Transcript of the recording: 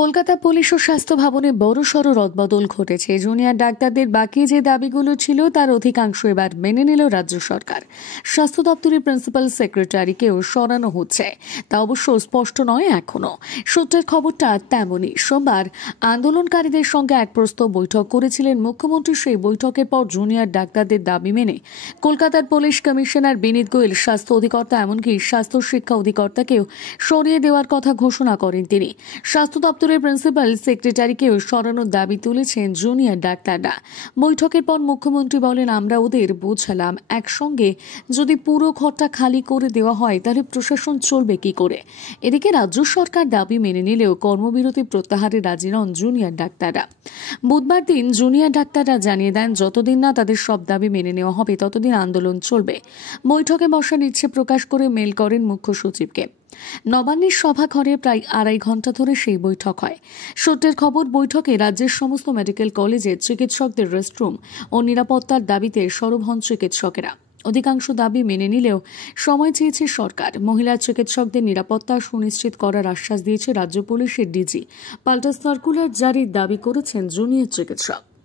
Kolkata police ও স্বাস্থ্য ভবনে বড়সড় রদবদল ঘটেছে। জুনিয়র ডাক্তারদের বাকি যে দাবিগুলো ছিল তার অধিকাংশ এবার মেনে নিল রাজ্য সরকার। স্বাস্থ্য দপ্তরের প্রিন্সিপাল সেক্রেটারিকেও সরানো হচ্ছে, তা অবশ্য স্পষ্ট নয় এখনো। সূত্রের খবরটা তেমনই। সোমবার আন্দোলনকারীদের সঙ্গে এক প্রস্তাব বৈঠক করেছিলেন মুখ্যমন্ত্রী। সেই বৈঠকের পর জুনিয়র ডাক্তারদের দাবি মেনে কলকাতার পুলিশ কমিশনার বিনীত গোয়েল, স্বাস্থ্য অধিকর্তা, এমনকি স্বাস্থ্য শিক্ষা অধিকর্তাকেও সরিয়ে দেওয়ার কথা ঘোষণা করেন তিনি। স্বাস্থ্য দপ্তরের প্রিন্সিপাল সেক্রেটারিকেও সরানোর দাবি তুলেছেন জুনিয়র ডাক্তাররা। বৈঠকের পর মুখ্যমন্ত্রী বলেন, আমরা ওদের বোঝালাম, একসঙ্গে যদি পুরো ঘরটা খালি করে দেওয়া হয় তাহলে প্রশাসন চলবে কি করে। এদিকে রাজ্য সরকার দাবি মেনে নিলেও কর্মবিরতি প্রত্যাহারে রাজি নন জুনিয়র ডাক্তাররা। বুধবার দিন জুনিয়র ডাক্তাররা জানিয়ে দেন, যতদিন না তাদের সব দাবি মেনে নেওয়া হবে ততদিন আন্দোলন চলবে। বৈঠকে বসার ইচ্ছে প্রকাশ করে মেল করেন মুখ্য সচিবকে। নবান্নের সভাঘরে প্রায় 2.5 ঘন্টা ধরে সেই বৈঠক হয়। সূত্রের খবর, বৈঠকে রাজ্যের সমস্ত মেডিকেল কলেজে চিকিৎসকদের রেস্টরুম ও নিরাপত্তার দাবিতে সরব হন চিকিৎসকেরা। অধিকাংশ দাবি মেনে নিলেও সময় চেয়েছে সরকার। মহিলা চিকিৎসকদের নিরাপত্তা সুনিশ্চিত করার আশ্বাস দিয়েছে রাজ্য পুলিশের ডিজি। পাল্টা সার্কুলার জারির দাবি করেছেন জুনিয়র চিকিৎসক।